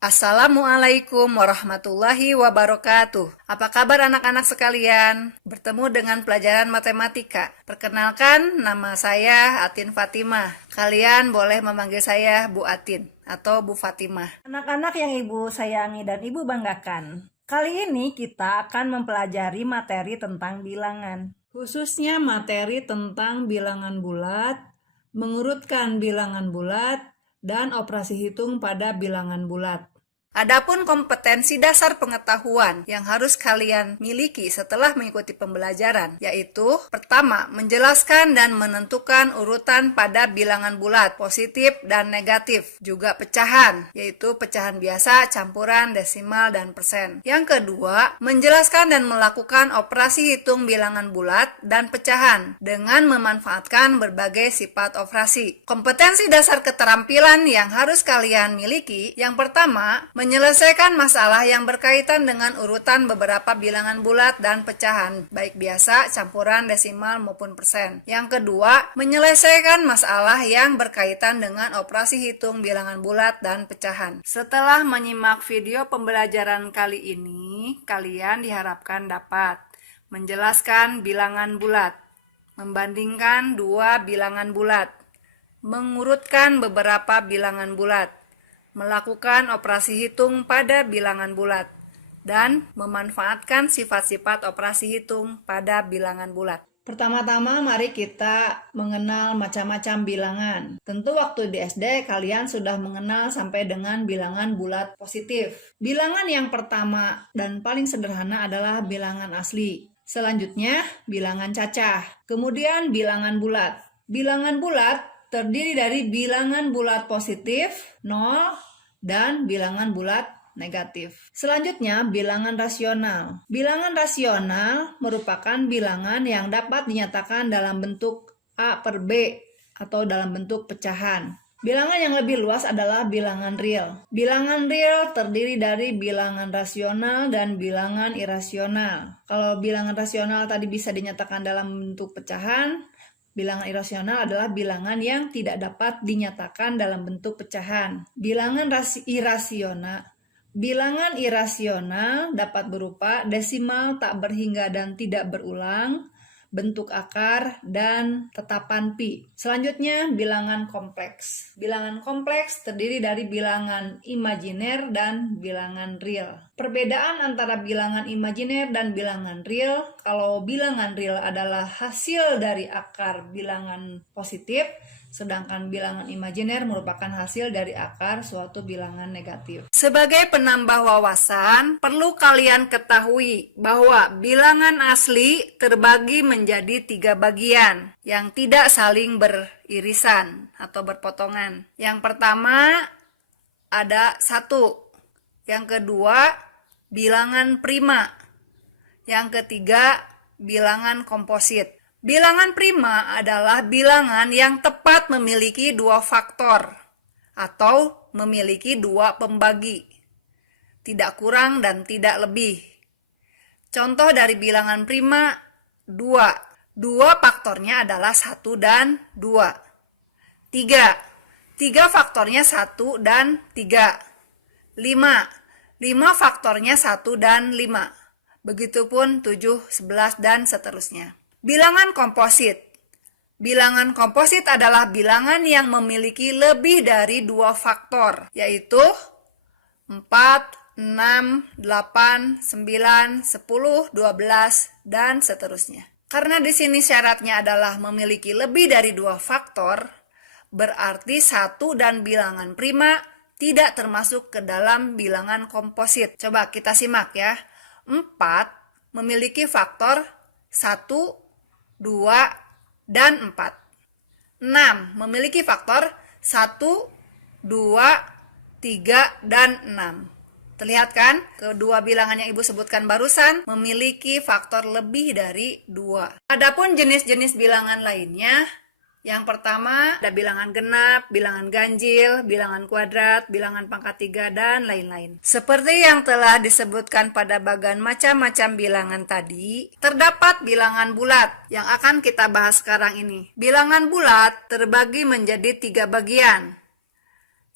Assalamualaikum warahmatullahi wabarakatuh. Apa kabar anak-anak sekalian? Bertemu dengan pelajaran matematika. Perkenalkan, nama saya Atin Fatimah. Kalian boleh memanggil saya Bu Atin atau Bu Fatimah. Anak-anak yang Ibu sayangi dan Ibu banggakan, kali ini kita akan mempelajari materi tentang bilangan. Khususnya materi tentang bilangan bulat, mengurutkan bilangan bulat, dan operasi hitung pada bilangan bulat. Adapun kompetensi dasar pengetahuan yang harus kalian miliki setelah mengikuti pembelajaran, yaitu pertama, menjelaskan dan menentukan urutan pada bilangan bulat, positif dan negatif, juga pecahan, yaitu pecahan biasa, campuran, desimal, dan persen. Yang kedua, menjelaskan dan melakukan operasi hitung bilangan bulat dan pecahan dengan memanfaatkan berbagai sifat operasi. Kompetensi dasar keterampilan yang harus kalian miliki, yang pertama, menyelesaikan masalah yang berkaitan dengan urutan beberapa bilangan bulat dan pecahan, baik biasa, campuran, desimal, maupun persen. Yang kedua, menyelesaikan masalah yang berkaitan dengan operasi hitung bilangan bulat dan pecahan. Setelah menyimak video pembelajaran kali ini, kalian diharapkan dapat menjelaskan bilangan bulat, membandingkan dua bilangan bulat, mengurutkan beberapa bilangan bulat, melakukan operasi hitung pada bilangan bulat, dan memanfaatkan sifat-sifat operasi hitung pada bilangan bulat. Pertama-tama mari kita mengenal macam-macam bilangan. Tentu waktu di SD kalian sudah mengenal sampai dengan bilangan bulat positif. Bilangan yang pertama dan paling sederhana adalah bilangan asli. Selanjutnya bilangan cacah. Kemudian bilangan bulat. Bilangan bulat terdiri dari bilangan bulat positif, 0, dan bilangan bulat negatif. Selanjutnya, bilangan rasional. Bilangan rasional merupakan bilangan yang dapat dinyatakan dalam bentuk A per B atau dalam bentuk pecahan. Bilangan yang lebih luas adalah bilangan real. Bilangan real terdiri dari bilangan rasional dan bilangan irasional. Kalau bilangan rasional tadi bisa dinyatakan dalam bentuk pecahan, bilangan irasional adalah bilangan yang tidak dapat dinyatakan dalam bentuk pecahan. Bilangan irasional dapat berupa desimal tak berhingga dan tidak berulang, bentuk akar, dan tetapan pi. Selanjutnya, bilangan kompleks. Bilangan kompleks terdiri dari bilangan imajiner dan bilangan real. Perbedaan antara bilangan imajiner dan bilangan real, kalau bilangan real adalah hasil dari akar bilangan positif, sedangkan bilangan imajiner merupakan hasil dari akar suatu bilangan negatif. Sebagai penambah wawasan, perlu kalian ketahui bahwa bilangan asli terbagi menjadi 3 bagian yang tidak saling beririsan atau berpotongan. Yang pertama ada 1, yang kedua bilangan prima, yang ketiga bilangan komposit. Bilangan prima adalah bilangan yang tepat memiliki 2 faktor atau memiliki 2 pembagi, tidak kurang dan tidak lebih. Contoh dari bilangan prima 2. 2 faktornya adalah 1 dan 2. 3. 3 faktornya 1 dan 3. 5. 5 faktornya 1 dan 5. Begitupun 7, 11, dan seterusnya. Bilangan komposit. Bilangan komposit adalah bilangan yang memiliki lebih dari 2 faktor, yaitu 4, 6, 8, 9, 10, 12, dan seterusnya. Karena di sini syaratnya adalah memiliki lebih dari 2 faktor, berarti 1 dan bilangan prima tidak termasuk ke dalam bilangan komposit. Coba kita simak ya. 4 memiliki faktor 1, 2, dan 4. 6 memiliki faktor 1, 2, 3, dan 6. Terlihat kan? Kedua bilangan yang Ibu sebutkan barusan memiliki faktor lebih dari 2. Adapun jenis-jenis bilangan lainnya, yang pertama ada bilangan genap, bilangan ganjil, bilangan kuadrat, bilangan pangkat 3, dan lain-lain. Seperti yang telah disebutkan pada bagian macam-macam bilangan tadi, terdapat bilangan bulat yang akan kita bahas sekarang ini. Bilangan bulat terbagi menjadi 3 bagian.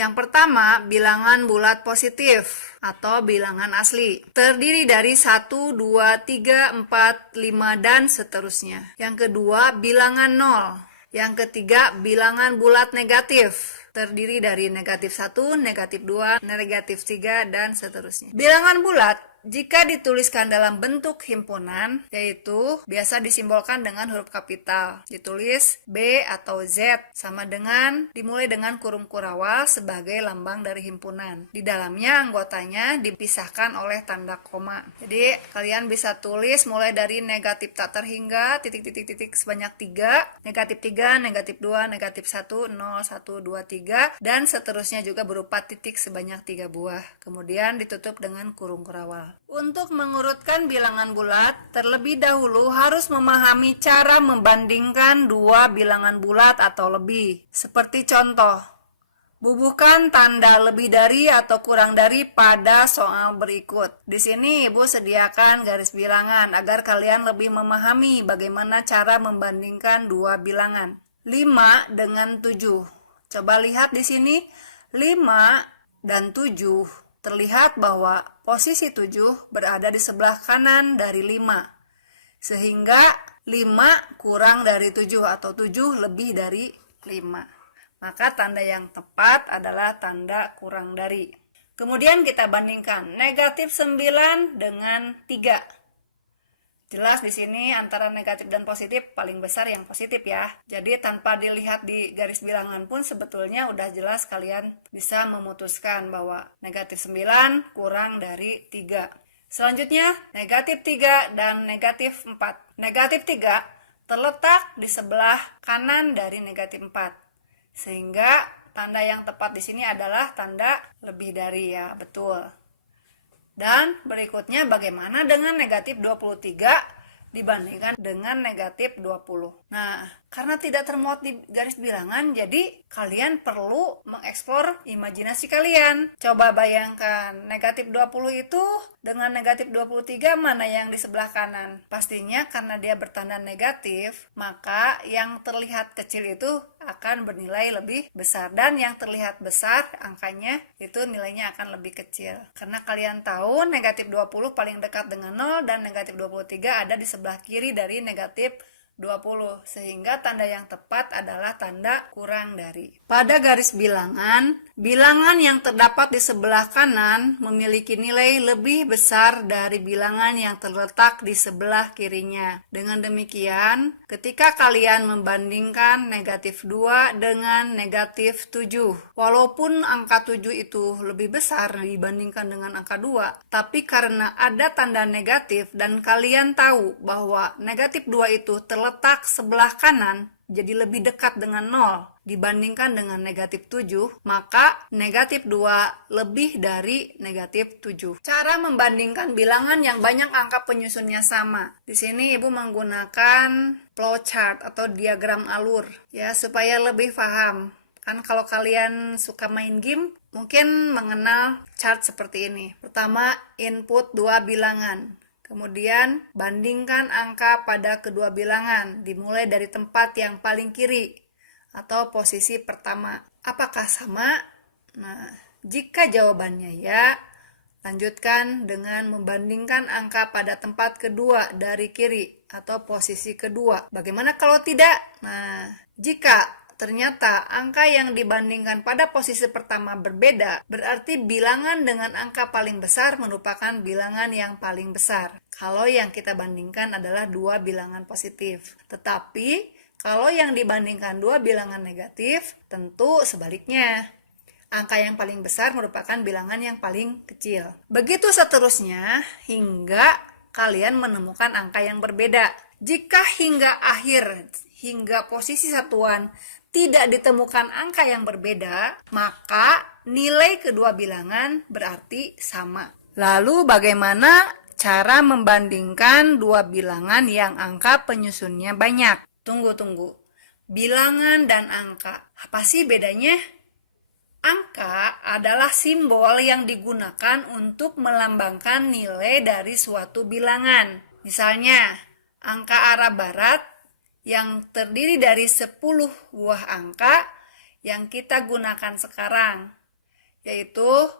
Yang pertama, bilangan bulat positif atau bilangan asli. Terdiri dari 1, 2, 3, 4, 5, dan seterusnya. Yang kedua, bilangan 0. Yang ketiga, bilangan bulat negatif. Terdiri dari negatif 1, negatif 2, negatif 3, dan seterusnya. Bilangan bulat jika dituliskan dalam bentuk himpunan, yaitu biasa disimbolkan dengan huruf kapital. Ditulis B atau Z sama dengan dimulai dengan kurung kurawal sebagai lambang dari himpunan. Di dalamnya anggotanya dipisahkan oleh tanda koma. Jadi kalian bisa tulis mulai dari negatif tak terhingga titik-titik-titik sebanyak 3, negatif 3, negatif 2, negatif 1, 0, 1, 2, 3, dan seterusnya juga berupa titik sebanyak 3 buah. Kemudian ditutup dengan kurung kurawal. Untuk mengurutkan bilangan bulat, terlebih dahulu harus memahami cara membandingkan dua bilangan bulat atau lebih. Seperti contoh, bubuhkan tanda lebih dari atau kurang dari pada soal berikut. Di sini Ibu sediakan garis bilangan agar kalian lebih memahami bagaimana cara membandingkan dua bilangan. 5 dengan 7. Coba lihat di sini, 5 dan 7. Terlihat bahwa posisi 7 berada di sebelah kanan dari 5. Sehingga 5 kurang dari 7 atau 7 lebih dari 5. Maka tanda yang tepat adalah tanda kurang dari. Kemudian kita bandingkan negatif 9 dengan 3. Jelas di sini antara negatif dan positif paling besar yang positif ya. Jadi tanpa dilihat di garis bilangan pun sebetulnya udah jelas kalian bisa memutuskan bahwa negatif 9 kurang dari 3. Selanjutnya negatif 3 dan negatif 4. Negatif 3 terletak di sebelah kanan dari negatif 4. Sehingga tanda yang tepat di sini adalah tanda lebih dari ya, betul. Dan berikutnya bagaimana dengan negatif 23 dibandingkan dengan negatif 20. Nah, karena tidak termuat di garis bilangan, jadi kalian perlu mengeksplor imajinasi kalian. Coba bayangkan, negatif 20 itu dengan negatif 23 mana yang di sebelah kanan? Pastinya karena dia bertanda negatif, maka yang terlihat kecil itu akan bernilai lebih besar. Dan yang terlihat besar, angkanya itu nilainya akan lebih kecil. Karena kalian tahu negatif 20 paling dekat dengan 0 dan negatif 23 ada di sebelah kiri dari negatif 20, sehingga tanda yang tepat adalah tanda kurang dari. Pada garis bilangan, bilangan yang terdapat di sebelah kanan memiliki nilai lebih besar dari bilangan yang terletak di sebelah kirinya. Dengan demikian, ketika kalian membandingkan negatif 2 dengan negatif 7, walaupun angka 7 itu lebih besar dibandingkan dengan angka 2, tapi karena ada tanda negatif dan kalian tahu bahwa negatif 2 itu terletak sebelah kanan, jadi lebih dekat dengan 0 dibandingkan dengan negatif 7, maka negatif 2 lebih dari negatif 7. Cara membandingkan bilangan yang banyak angka penyusunnya sama. Di sini Ibu menggunakan flowchart atau diagram alur ya supaya lebih paham. Kan kalau kalian suka main game, mungkin mengenal chart seperti ini. Pertama, input dua bilangan. Kemudian, bandingkan angka pada kedua bilangan, dimulai dari tempat yang paling kiri, atau posisi pertama. Apakah sama? Nah, jika jawabannya ya, lanjutkan dengan membandingkan angka pada tempat kedua dari kiri, atau posisi kedua. Bagaimana kalau tidak? Nah, jika ternyata angka yang dibandingkan pada posisi pertama berbeda, berarti bilangan dengan angka paling besar merupakan bilangan yang paling besar. Kalau yang kita bandingkan adalah dua bilangan positif. Tetapi, kalau yang dibandingkan dua bilangan negatif, tentu sebaliknya. Angka yang paling besar merupakan bilangan yang paling kecil. Begitu seterusnya, hingga kalian menemukan angka yang berbeda. Jika hingga akhir, hingga posisi satuan, tidak ditemukan angka yang berbeda, maka nilai kedua bilangan berarti sama. Lalu bagaimana cara membandingkan dua bilangan yang angka penyusunnya banyak? Tunggu. Bilangan dan angka. Apa sih bedanya? Angka adalah simbol yang digunakan untuk melambangkan nilai dari suatu bilangan. Misalnya, angka arah barat yang terdiri dari 10 buah angka yang kita gunakan sekarang. yaitu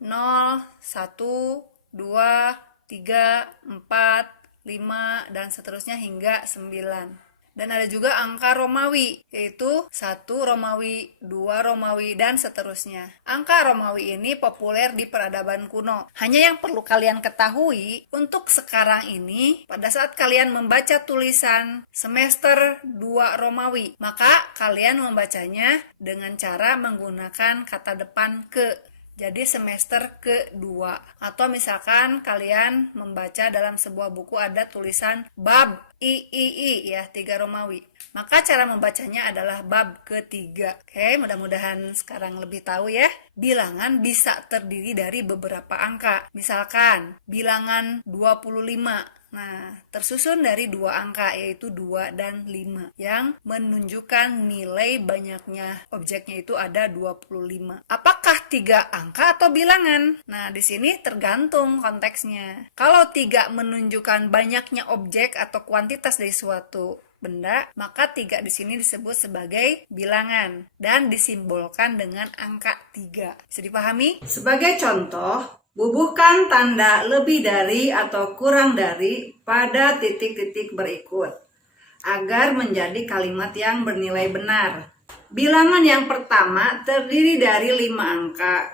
0, 1, 2, 3, 4, 5, dan seterusnya hingga 9. Dan ada juga angka Romawi, yaitu 1 Romawi, 2 Romawi, dan seterusnya. Angka Romawi ini populer di peradaban kuno. Hanya yang perlu kalian ketahui, untuk sekarang ini, pada saat kalian membaca tulisan semester 2 Romawi, maka kalian membacanya dengan cara menggunakan kata depan ke. Jadi semester kedua. Atau misalkan kalian membaca dalam sebuah buku ada tulisan bab III ya, 3 Romawi. Maka cara membacanya adalah bab ketiga. Oke, mudah-mudahan sekarang lebih tahu ya. Bilangan bisa terdiri dari beberapa angka. Misalkan bilangan 25. Nah, tersusun dari 2 angka yaitu 2 dan 5 yang menunjukkan nilai banyaknya objeknya itu ada 25. Apakah 3 angka atau bilangan? Nah, di sini tergantung konteksnya. Kalau 3 menunjukkan banyaknya objek atau kuantitas dari suatu benda, maka 3 di sini disebut sebagai bilangan dan disimbolkan dengan angka 3. Bisa dipahami? Sebagai contoh, bubuhkan tanda lebih dari atau kurang dari pada titik-titik berikut agar menjadi kalimat yang bernilai benar. Bilangan yang pertama terdiri dari 5 angka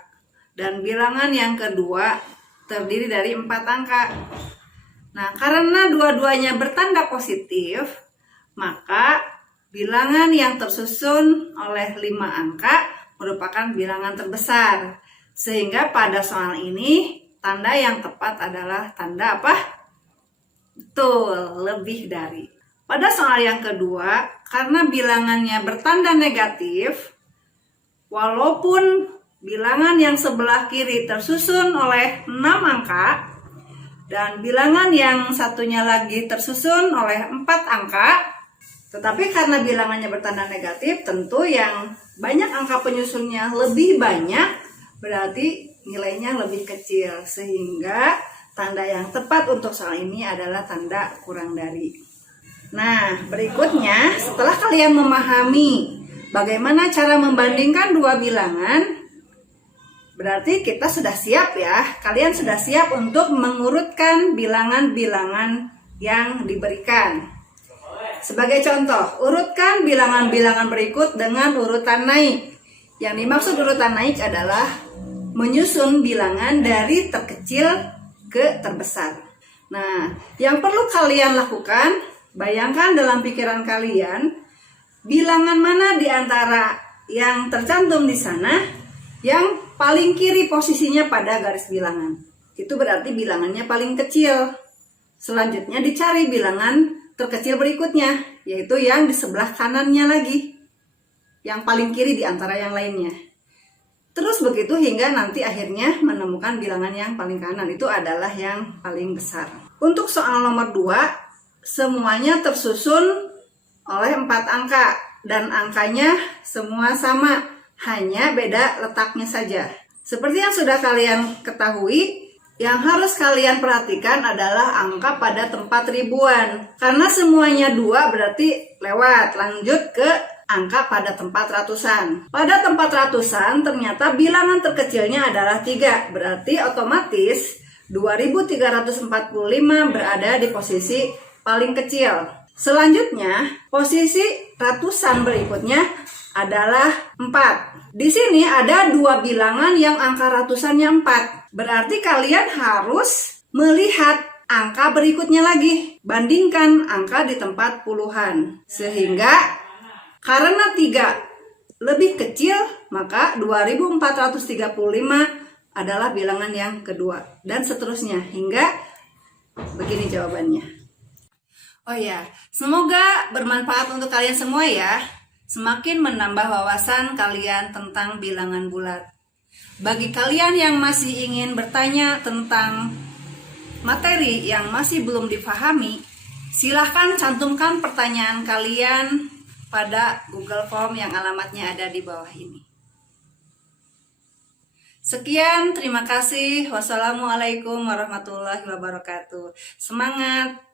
dan bilangan yang kedua terdiri dari 4 angka. Nah, karena dua-duanya bertanda positif, maka bilangan yang tersusun oleh 5 angka merupakan bilangan terbesar. Sehingga pada soal ini tanda yang tepat adalah tanda apa? Betul, lebih dari. Pada soal yang kedua, karena bilangannya bertanda negatif, walaupun bilangan yang sebelah kiri tersusun oleh 6 angka dan bilangan yang satunya lagi tersusun oleh 4 angka, tetapi karena bilangannya bertanda negatif, tentu yang banyak angka penyusunnya lebih banyak, berarti nilainya lebih kecil, sehingga tanda yang tepat untuk soal ini adalah tanda kurang dari. Nah, berikutnya setelah kalian memahami bagaimana cara membandingkan dua bilangan, berarti kita sudah siap ya. Kalian sudah siap untuk mengurutkan bilangan-bilangan yang diberikan. Sebagai contoh, urutkan bilangan-bilangan berikut dengan urutan naik. Yang dimaksud urutan naik adalah menyusun bilangan dari terkecil ke terbesar. Nah, yang perlu kalian lakukan, bayangkan dalam pikiran kalian, bilangan mana di antara yang tercantum di sana yang paling kiri posisinya pada garis bilangan. Itu berarti bilangannya paling kecil. Selanjutnya dicari bilangan terkecil berikutnya, yaitu yang di sebelah kanannya lagi, yang paling kiri di antara yang lainnya. Terus begitu hingga nanti akhirnya menemukan bilangan yang paling kanan, itu adalah yang paling besar. Untuk soal nomor 2, semuanya tersusun oleh 4 angka dan angkanya semua sama, hanya beda letaknya saja. Seperti yang sudah kalian ketahui, yang harus kalian perhatikan adalah angka pada tempat ribuan. Karena semuanya 2 berarti lewat, lanjut ke angka pada tempat ratusan. Pada tempat ratusan ternyata bilangan terkecilnya adalah 3. Berarti otomatis 2345 berada di posisi paling kecil. Selanjutnya, posisi ratusan berikutnya adalah 4. Di sini ada 2 bilangan yang angka ratusannya 4. Berarti kalian harus melihat angka berikutnya lagi. Bandingkan angka di tempat puluhan. Sehingga karena 3 lebih kecil, maka 2435 adalah bilangan yang kedua. Dan seterusnya, hingga begini jawabannya. Oh ya, semoga bermanfaat untuk kalian semua ya. Semakin menambah wawasan kalian tentang bilangan bulat. Bagi kalian yang masih ingin bertanya tentang materi yang masih belum dipahami, silahkan cantumkan pertanyaan kalian pada Google Form yang alamatnya ada di bawah ini. Sekian, terima kasih. Wassalamualaikum warahmatullahi wabarakatuh. Semangat!